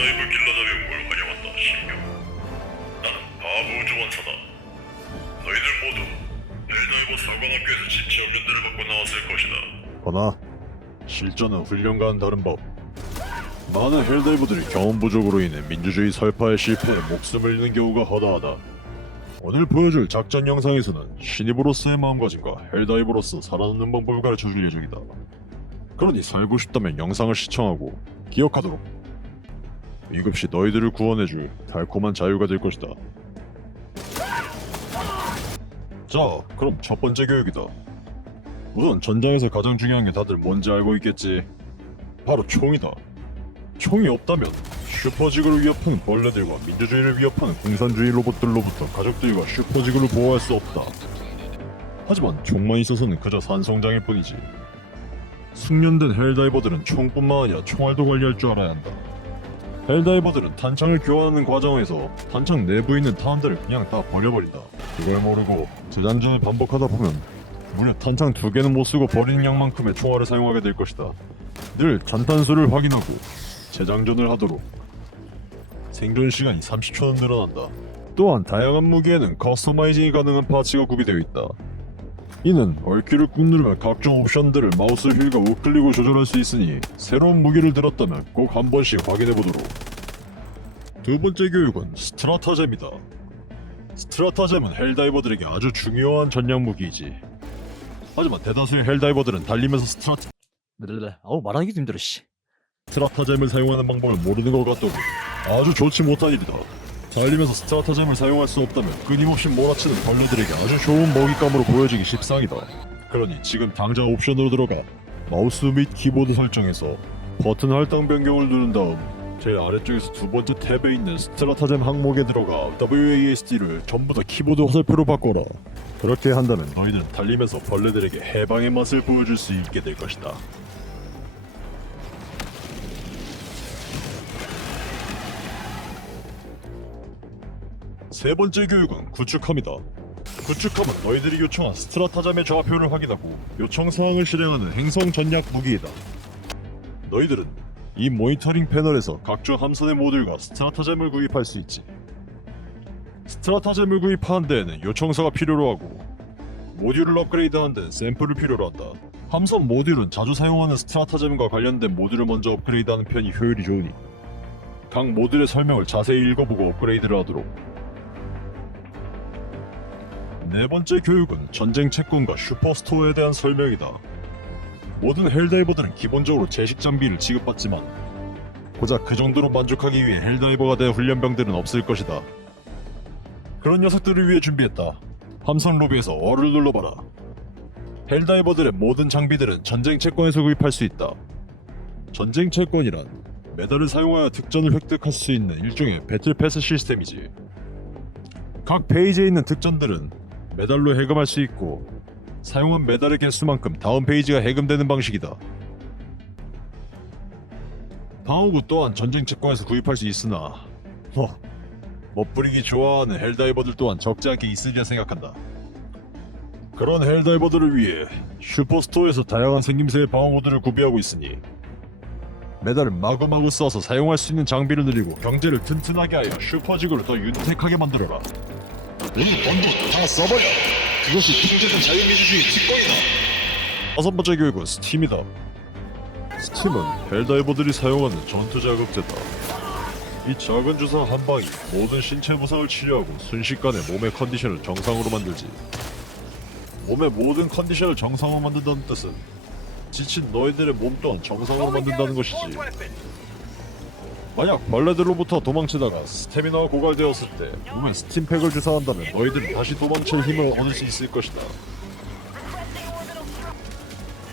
헬다이브 길러잡용을 환영한다, 신경. 나는 바보 우주원사다. 너희들 모두 헬다이버 사관학교에서 지체 훈련들을 받고 나왔을 것이다. 허나 실전은 훈련과는 다른 법. 많은 헬다이버들이 경험 부족으로 인해 민주주의 설파의 실패에 목숨을 잃는 경우가 허다하다. 오늘 보여줄 작전 영상에서는 신입으로서의 마음가짐과 헬다이버로서 살아남는 방법을 가르쳐줄 예정이다. 그러니 살고 싶다면 영상을 시청하고 기억하도록. 이급시 너희들을 구원해줄 달콤한 자유가 될 것이다. 자, 그럼 첫 번째 교육이다. 우선 전장에서 가장 중요한 게 다들 뭔지 알고 있겠지? 바로 총이다. 총이 없다면 슈퍼지구를 위협하는 벌레들과 민주주의를 위협하는 공산주의 로봇들로부터 가족들과 슈퍼지구를 보호할 수 없다. 하지만 총만 있어서는 그저 산송장일 뿐이지. 숙련된 헬다이버들은 총뿐만 아니라 총알도 관리할 줄 알아야 한다. 헬다이버들은 탄창을 교환하는 과정에서 탄창 내부에 있는 타원들을 그냥 다 버려버린다. 그걸 모르고 재장전을 반복하다 보면 무려 탄창 2개는 못쓰고 버리는 양만큼의 총알을 사용하게 될 것이다. 늘 잔탄수를 확인하고 재장전을 하도록. 생존 시간이 30초는 늘어난다. 또한 다양한 무기에는 커스터마이징이 가능한 파츠가 구비되어 있다. 이는 얼키를 꾹 누르면 각종 옵션들을 마우스 휠과 우클릭으로 조절할 수 있으니 새로운 무기를 들었다면 꼭 한 번씩 확인해보도록. 두 번째 교육은 스트라타젬이다. 스트라타젬은 헬다이버들에게 아주 중요한 전략 무기이지. 하지만 대다수의 헬다이버들은 달리면서 어우 말하기도 힘들어 씨. 스트라타젬을 사용하는 방법을 모르는 것 같더군. 아주 좋지 못한 일이다. 달리면서 스트라타젬을 사용할 수 없다면 끊임없이 몰아치는 벌레들에게 아주 좋은 먹잇감으로 보여지기 십상이다. 그러니 지금 당장 옵션으로 들어가 마우스 및 키보드 설정에서 버튼 할당 변경을 누른 다음 제일 아래쪽에서 두 번째 탭에 있는 스트라타젬 항목에 들어가 WASD를 전부 다 키보드 화살표로 바꿔라. 그렇게 한다면 너희는 달리면서 벌레들에게 해방의 맛을 보여줄 수 있게 될 것이다. 세 번째 교육은 구축함이다. 구축함은 너희들이 요청한 스트라타젬의 좌표를 확인하고 요청 사항을 실행하는 행성 전략 무기이다. 너희들은 이 모니터링 패널에서 각종 함선의 모듈과 스트라타젬을 구입할 수 있지. 스트라타젬을 구입하는 데에는 요청서가 필요로 하고 모듈을 업그레이드하는 데는 샘플을 필요로 한다. 함선 모듈은 자주 사용하는 스트라타젬과 관련된 모듈을 먼저 업그레이드하는 편이 효율이 좋으니 각 모듈의 설명을 자세히 읽어보고 업그레이드를 하도록. 네 번째 교육은 전쟁 채권과 슈퍼스토어에 대한 설명이다. 모든 헬다이버들은 기본적으로 제식 장비를 지급받지만 고작 그 정도로 만족하기 위해 헬다이버가 된 훈련병들은 없을 것이다. 그런 녀석들을 위해 준비했다. 함선 로비에서 어를 눌러봐라. 헬다이버들의 모든 장비들은 전쟁 채권에서 구입할 수 있다. 전쟁 채권이란 메달을 사용하여 특전을 획득할 수 있는 일종의 배틀 패스 시스템이지. 각 페이지에 있는 특전들은 메달로 해금할 수 있고 사용한 메달의 개수만큼 다음 페이지가 해금되는 방식이다. 방어구 또한 전쟁 채권에서 구입할 수 있으나 멋부리기 좋아하는 헬다이버들 또한 적지 않게 있으리라 생각한다. 그런 헬다이버들을 위해 슈퍼스토어에서 다양한 생김새의 방어구들을 구비하고 있으니 메달을 마구마구 써서 사용할 수 있는 장비를 늘리고 경제를 튼튼하게 하여 슈퍼지구를 더 윤택하게 만들어라. 오늘 전부 다 써버려! 그것이 통제된 자유민주주의 특권이다! 다섯 번째 교육은 스팀이다. 스팀은 헬다이버들이 사용하는 전투 자극제다. 이 작은 주사 한 방이 모든 신체 부상을 치료하고 순식간에 몸의 컨디션을 정상으로 만들지. 몸의 모든 컨디션을 정상으로 만든다는 뜻은 지친 너희들의 몸 또한 정상으로 만든다는 것이지. 만약 벌레들로부터 도망치다가 스태미나가 고갈되었을 때 몸에 스팀팩을 주사한다면 너희들은 다시 도망칠 힘을 얻을 수 있을 것이다.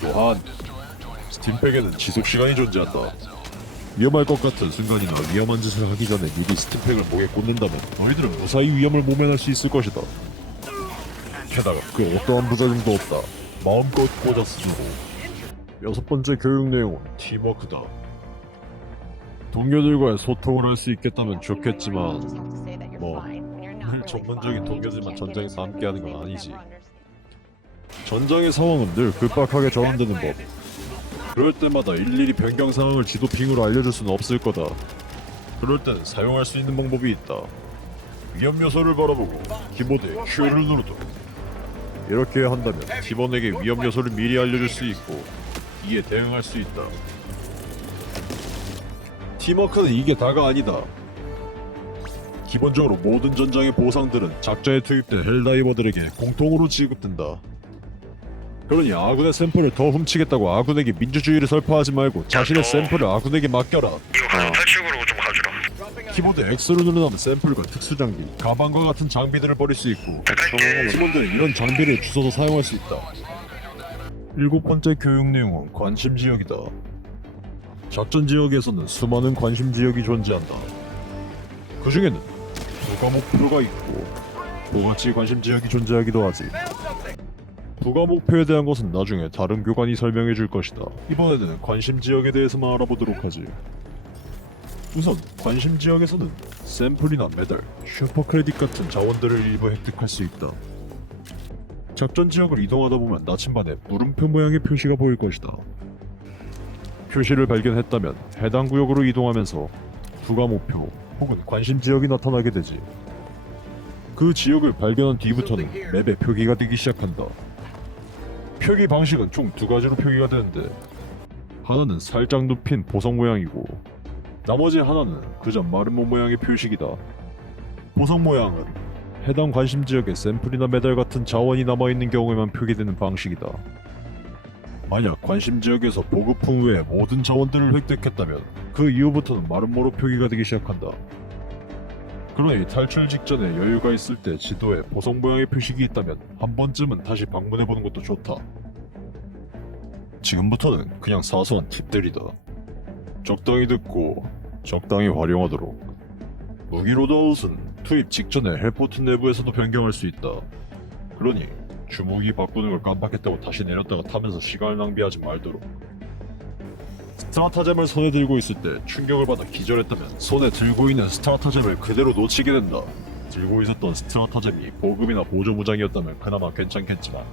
또한 스팀팩에는 지속시간이 존재한다. 위험할 것 같은 순간이나 위험한 짓을 하기 전에 미리 스팀팩을 목에 꽂는다면 너희들은 무사히 위험을 모면할 수 있을 것이다. 게다가 그 어떠한 부작용도 없다. 마음껏 꽂아 쓰고. 여섯 번째 교육 내용은 팀워크다. 동료들과의 소통을 할 수 있겠다면 좋겠지만 늘 전문적인 동료들만 전장에서 함께하는 건 아니지. 전장의 상황은 늘 급박하게 전환되는 법. 그럴 때마다 일일이 변경 상황을 지도핑으로 알려줄 수는 없을 거다. 그럴 땐 사용할 수 있는 방법이 있다. 위험 요소를 바라보고 키보드에 Q를 누르다. 이렇게 한다면 팀원에게 위험 요소를 미리 알려줄 수 있고 이에 대응할 수 있다. 팀워크는 이게 다가 아니다. 기본적으로 모든 전장의 보상들은 작전에 투입된 헬다이버들에게 공통으로 지급된다. 그러니 아군의 샘플을 더 훔치겠다고 아군에게 민주주의를 설파하지 말고 자신의 샘플을 아군에게 맡겨라. 이거 가서 탈출구로 좀 가주라. 키보드 X를 누르면 샘플과 특수장비, 가방과 같은 장비들을 버릴 수 있고 팀원들은 이런 장비를 주워서 사용할 수 있다. 7번째 교육 내용은 관심 지역이다. 작전 지역에서는 수많은 관심 지역이 존재한다. 그 중에는 부가 목표가 있고 고가치 관심 지역이 존재하기도 하지. 부가 목표에 대한 것은 나중에 다른 교관이 설명해 줄 것이다. 이번에는 관심 지역에 대해서만 알아보도록 하지. 우선 관심 지역에서는 샘플이나 메달, 슈퍼 크레딧 같은 자원들을 일부 획득할 수 있다. 작전 지역을 이동하다 보면 나침반에 물음표 모양의 표시가 보일 것이다. 표시를 발견했다면 해당 구역으로 이동하면서 부가 목표 혹은 관심 지역이 나타나게 되지. 그 지역을 발견한 뒤부터는 맵에 표기가 되기 시작한다. 표기 방식은 총 2가지로 표기가 되는데 하나는 살짝 눕힌 보석 모양이고 나머지 하나는 그저 마름모 모양의 표식이다. 보석 모양은 해당 관심 지역에 샘플이나 메달 같은 자원이 남아있는 경우에만 표기되는 방식이다. 만약 관심 지역에서 보급품 외에 모든 자원들을 획득했다면 그 이후부터는 마름모로 표기가 되기 시작한다. 그러니 탈출 직전에 여유가 있을 때 지도에 보석 모양의 표식이 있다면 한 번쯤은 다시 방문해보는 것도 좋다. 지금부터는 그냥 사소한 팁들이다. 적당히 듣고 적당히 활용하도록. 무기 로드아웃은 투입 직전에 헬포트 내부에서도 변경할 수 있다. 그러니 주무기 바꾸는 걸 깜빡했다고 다시 내렸다가 타면서 시간을 낭비하지 말도록. 스트라타잼을 손에 들고 있을 때 충격을 받아 기절했다면 손에 들고 있는 스트라타잼을 그대로 놓치게 된다. 들고 있었던 스트라타잼이 보급이나 보조무장이었다면 그나마 괜찮겠지만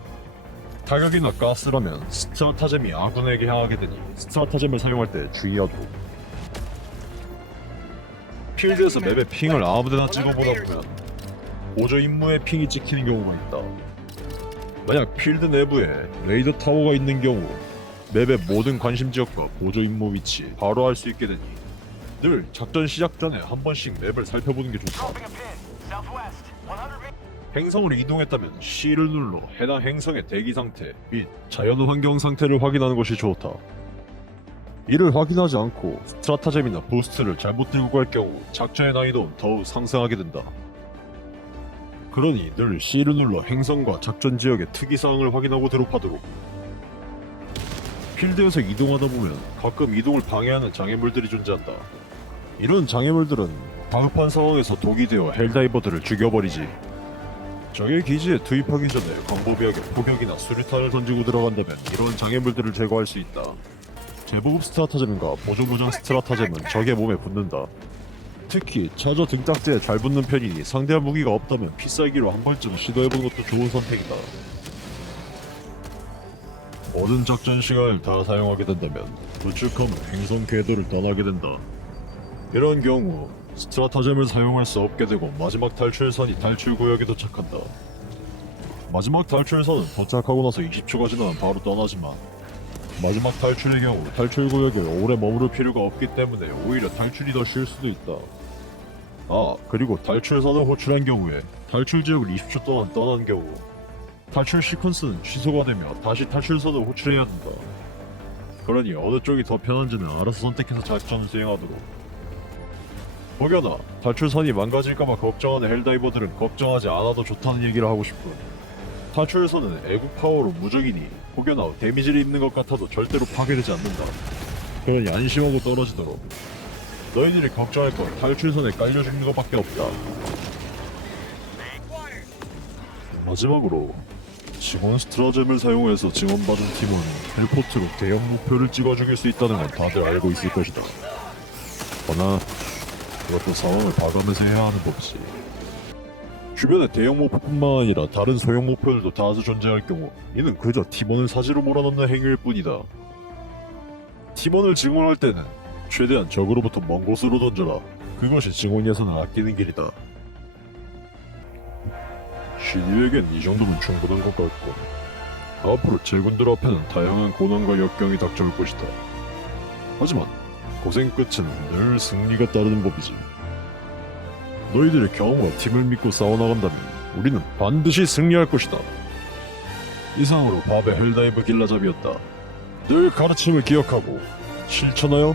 타격이나 가스라면 스트라타잼이 아군에게 향하게 되니 스트라타잼을 사용할 때 주의하도록. 필드에서 맵의 핑을 아무데나 찍어보다 보면 보조 임무의 핑이 찍히는 경우가 있다. 만약 필드 내부에 레이더 타워가 있는 경우 맵의 모든 관심 지역과 보조 임무 위치 바로 알 수 있게 되니 늘 작전 시작 전에 한 번씩 맵을 살펴보는 게 좋다. 행성으로 이동했다면 C를 눌러 해당 행성의 대기 상태 및 자연 환경 상태를 확인하는 것이 좋다. 이를 확인하지 않고 스트라타잼이나 부스트를 잘못 들고 갈 경우 작전의 난이도는 더욱 상승하게 된다. 그러니 늘 C를 눌러 행성과 작전 지역의 특이사항을 확인하도록 하도록. 필드에서 이동하다 보면 가끔 이동을 방해하는 장애물들이 존재한다. 이런 장애물들은 다급한 상황에서 독이 되어 헬다이버들을 죽여버리지. 적의 기지에 투입하기 전에 광보벽에 포격이나 수류탄을 던지고 들어간다면 이런 장애물들을 제거할 수 있다. 제보급 스트라타잼과 보조무장 스트라타잼은 적의 몸에 붙는다. 특히 차저 등딱지에 잘 붙는 편이니 상대할 무기가 없다면 피살기로 한 번쯤 시도해보는 것도 좋은 선택이다. 모든 작전 시간을 다 사용하게 된다면 구축함은 행성 궤도를 떠나게 된다. 이런 경우 스트라타잼을 사용할 수 없게 되고 마지막 탈출선이 탈출구역에 도착한다. 마지막 탈출선은 도착하고 나서 20초가 지나면 바로 떠나지만 마지막 탈출의 경우 탈출구역에 오래 머무를 필요가 없기 때문에 오히려 탈출이 더 쉬울 수도 있다. 아, 그리고 탈출선을 호출한 경우에 탈출 지역을 20초 동안 떠난 경우 탈출 시퀀스는 취소가 되며 다시 탈출선을 호출해야 된다. 그러니 어느 쪽이 더 편한지는 알아서 선택해서 작전을 수행하도록. 혹여나 탈출선이 망가질까봐 걱정하는 헬다이버들은 걱정하지 않아도 좋다는 얘기를 하고 싶군. 탈출선은 애국 파워로 무적이니 혹여나 데미지를 입는 것 같아도 절대로 파괴되지 않는다. 그러니 안심하고 떨어지도록. 너희들이 걱정할 건 탈출선에 깔려 죽는 것밖에 없다. 마지막으로 직원 스트라잼을 사용해서 증원받은 팀원은 헬포트로 대형 목표를 찍어 죽일 수 있다는 건 다들 알고 있을 것이다. 그러나 그것도 상황을 봐가면서 해야 하는 법이지. 주변에 대형 목표뿐만 아니라 다른 소형 목표들도 다수 존재할 경우 이는 그저 팀원을 사지로 몰아넣는 행위일 뿐이다. 팀원을 증원할 때는 최대한 적으로부터 먼 곳으로 던져라. 그것이 증오 예산을 아끼는 길이다. 신유에겐 이 정도면 충분한 것 같고 앞으로 제군들 앞에는 다양한 고난과 역경이 닥쳐올 것이다. 하지만 고생 끝은 늘 승리가 따르는 법이지. 너희들의 경험과 팀을 믿고 싸워나간다면 우리는 반드시 승리할 것이다. 이상으로 밥의 헬다이브 길라잡이었다. 늘 가르침을 기억하고 실천하여